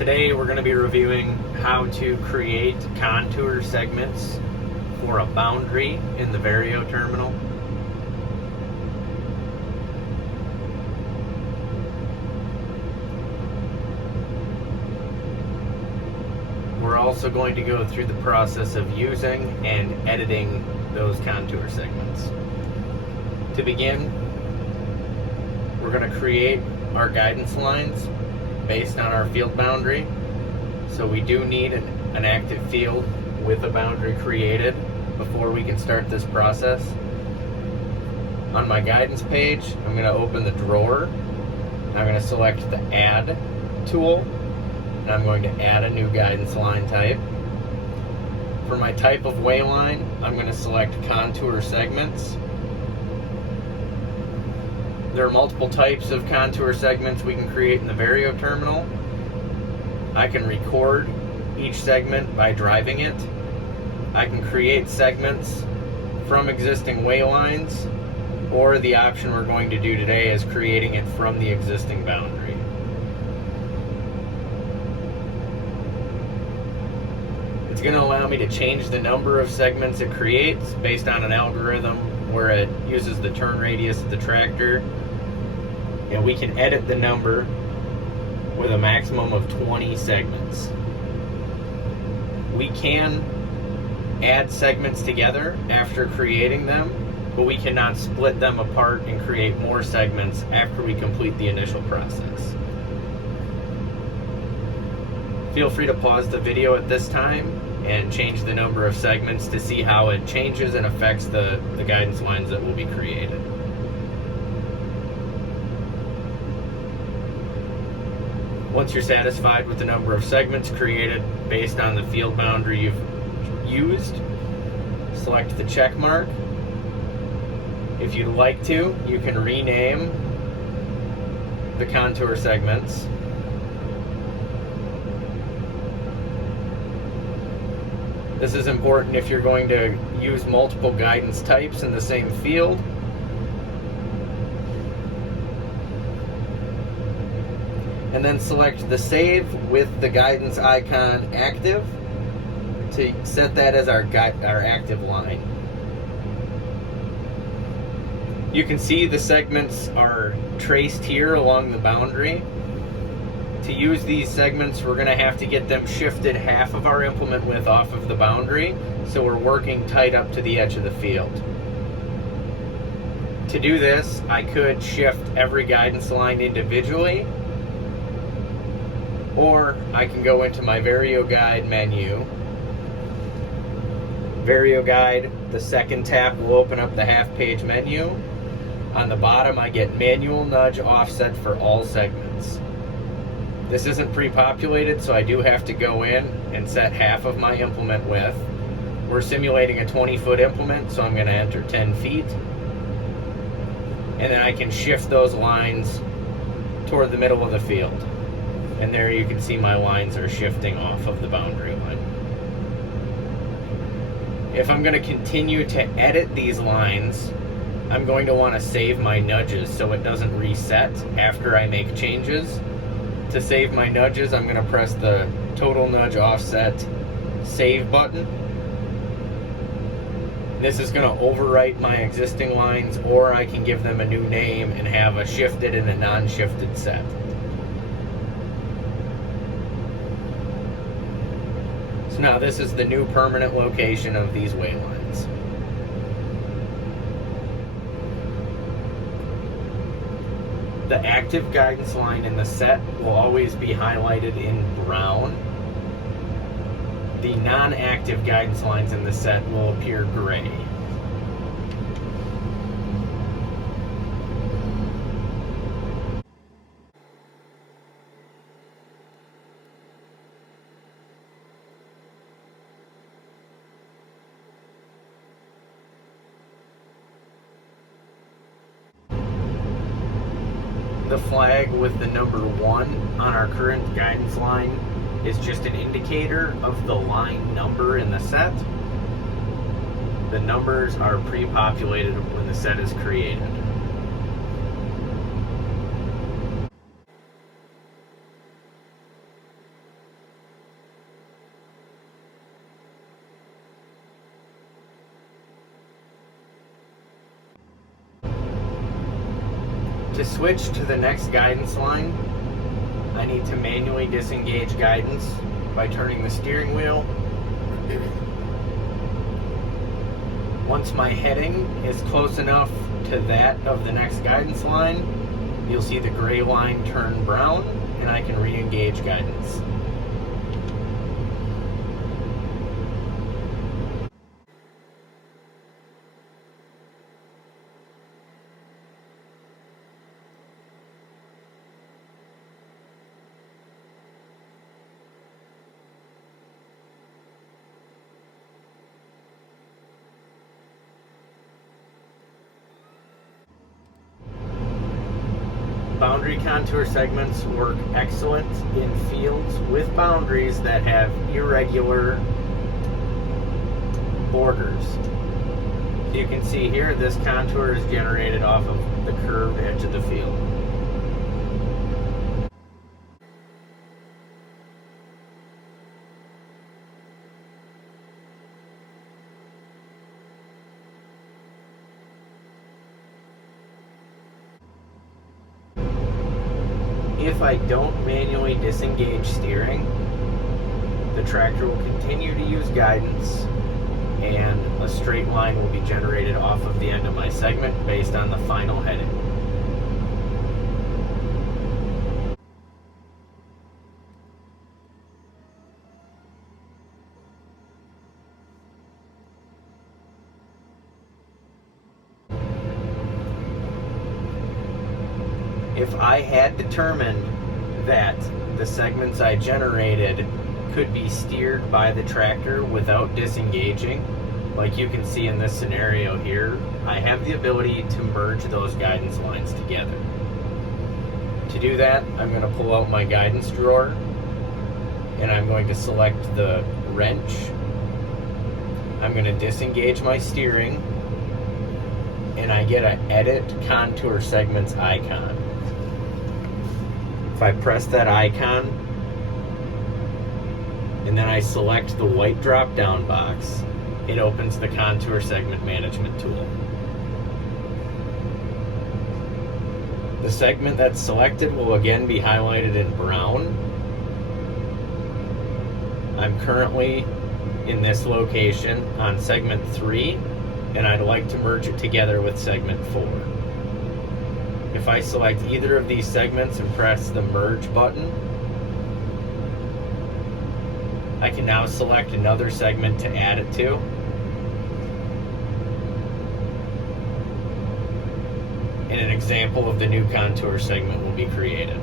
Today we're going to be reviewing how to create contour segments for a boundary in the VarioTerminal. We're also going to go through the process of using and editing those contour segments. To begin, we're going to create our guidance lines based on our field boundary. So we do need an active field with a boundary created before we can start this process. On my guidance page, I'm going to open the drawer. I'm going to select the Add tool, and I'm going to add a new guidance line type. For my type of wayline, I'm going to select contour segments. There are multiple types of contour segments we can create in the VarioTerminal. I can record each segment by driving it. I can create segments from existing waylines, or the option we're going to do today is creating it from the existing boundary. It's going to allow me to change the number of segments it creates based on an algorithm where it uses the turn radius of the tractor, and we can edit the number with a maximum of 20 segments. We can add segments together after creating them, but we cannot split them apart and create more segments after we complete the initial process. Feel free to pause the video at this time and change the number of segments to see how it changes and affects the guidance lines that will be created. Once you're satisfied with the number of segments created based on the field boundary you've used, select the check mark. If you'd like to, you can rename the contour segments. This is important if you're going to use multiple guidance types in the same field. And then select the save with the guidance icon active to set that as our active line. You can see the segments are traced here along the boundary. To use these segments, we're going to have to get them shifted half of our implement width off of the boundary, so we're working tight up to the edge of the field. To do this, I could shift every guidance line individually, or I can go into my VarioGuide menu. VarioGuide, the second tap will open up the half-page menu. On the bottom, I get manual nudge offset for all segments. This isn't pre-populated, so I do have to go in and set half of my implement width. We're simulating a 20-foot implement, so I'm going to enter 10 feet. And then I can shift those lines toward the middle of the field. And there you can see my lines are shifting off of the boundary line. If I'm going to continue to edit these lines, I'm going to want to save my nudges so it doesn't reset after I make changes. To save my nudges, I'm going to press the total nudge offset save button. This is going to overwrite my existing lines, or I can give them a new name and have a shifted and a non-shifted set. So now this is the new permanent location of these waylines. The active guidance line in the set will always be highlighted in brown. The non-active guidance lines in the set will appear gray. The flag with the number 1 on our current guidance line is just an indicator of the line number in the set. The numbers are pre-populated when the set is created. switch to the next guidance line, I need to manually disengage guidance by turning the steering wheel. Once my heading is close enough to that of the next guidance line, you'll see the gray line turn brown, and I can re-engage guidance. Boundary contour segments work excellent in fields with boundaries that have irregular borders. You can see here this contour is generated off of the curved edge of the field. If I don't manually disengage steering, the tractor will continue to use guidance, and a straight line will be generated off of the end of my segment based on the final heading. If I had determined that the segments I generated could be steered by the tractor without disengaging, like you can see in this scenario here, I have the ability to merge those guidance lines together. To do that, I'm going to pull out my guidance drawer, and I'm going to select the wrench. I'm going to disengage my steering, and I get an Edit Contour Segments icon. If I press that icon, and then I select the white drop-down box, it opens the Contour Segment Management tool. The segment that's selected will again be highlighted in brown. I'm currently in this location on segment 3, and I'd like to merge it together with segment 4. If I select either of these segments and press the merge button, I can now select another segment to add it to. And an example of the new contour segment will be created.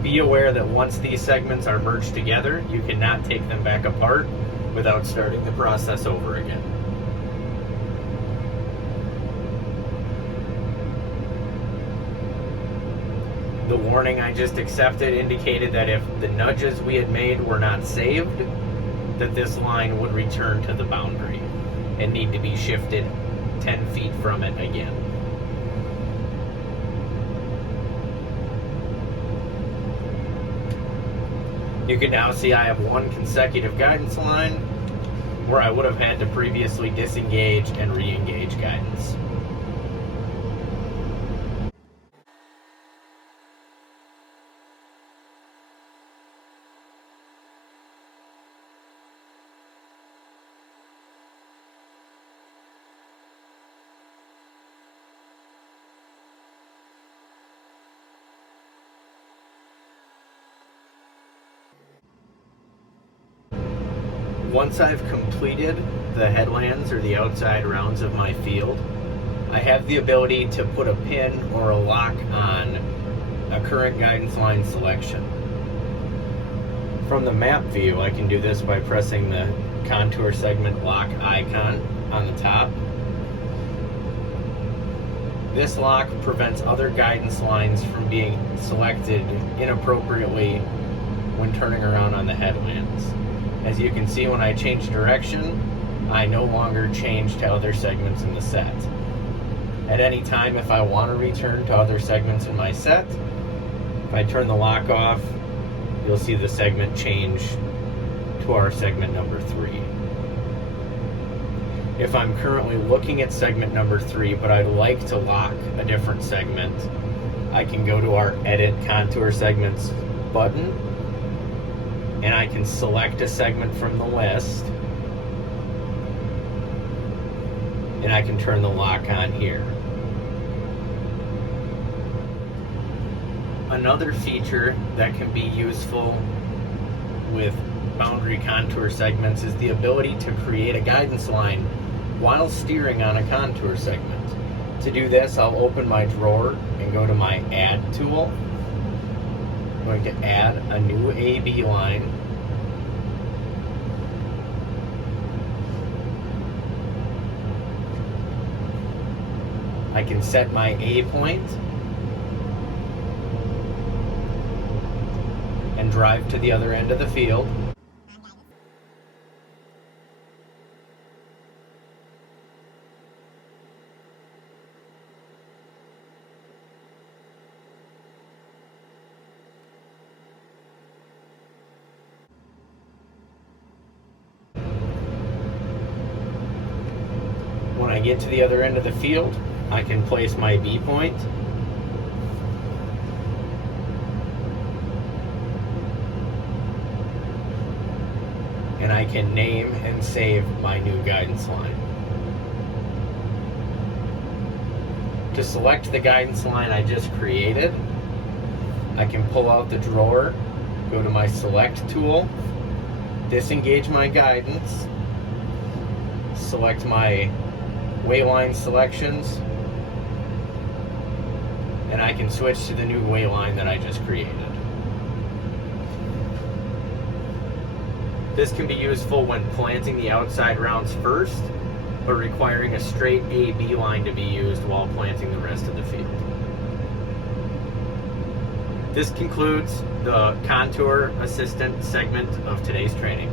Be aware that once these segments are merged together, you cannot take them back apart without starting the process over again. The warning I just accepted indicated that if the nudges we had made were not saved, that this line would return to the boundary and need to be shifted 10 feet from it again. You can now see I have one consecutive guidance line where I would have had to previously disengage and re-engage guidance. Once I've completed the headlands or the outside rounds of my field, I have the ability to put a pin or a lock on a current guidance line selection. From the map view, I can do this by pressing the contour segment lock icon on the top. This lock prevents other guidance lines from being selected inappropriately when turning around on the headlands. As you can see, when I change direction, I no longer change to other segments in the set. At any time, if I want to return to other segments in my set, if I turn the lock off, you'll see the segment change to our segment number 3. If I'm currently looking at segment number 3, but I'd like to lock a different segment, I can go to our Edit Contour Segments button, and I can select a segment from the list, and I can turn the lock on here. Another feature that can be useful with boundary contour segments is the ability to create a guidance line while steering on a contour segment. To do this, I'll open my drawer and go to my Add tool. I'm going to add a new AB line. I can set my A point and drive to the other end of the field. When I get to the other end of the field, I can place my B point and I can name and save my new guidance line. To select the guidance line I just created, I can pull out the drawer, go to my Select tool, disengage my guidance, select my wayline selections, and I can switch to the new wayline that I just created. This can be useful when planting the outside rounds first, but requiring a straight AB line to be used while planting the rest of the field. This concludes the Contour Assistant segment of today's training.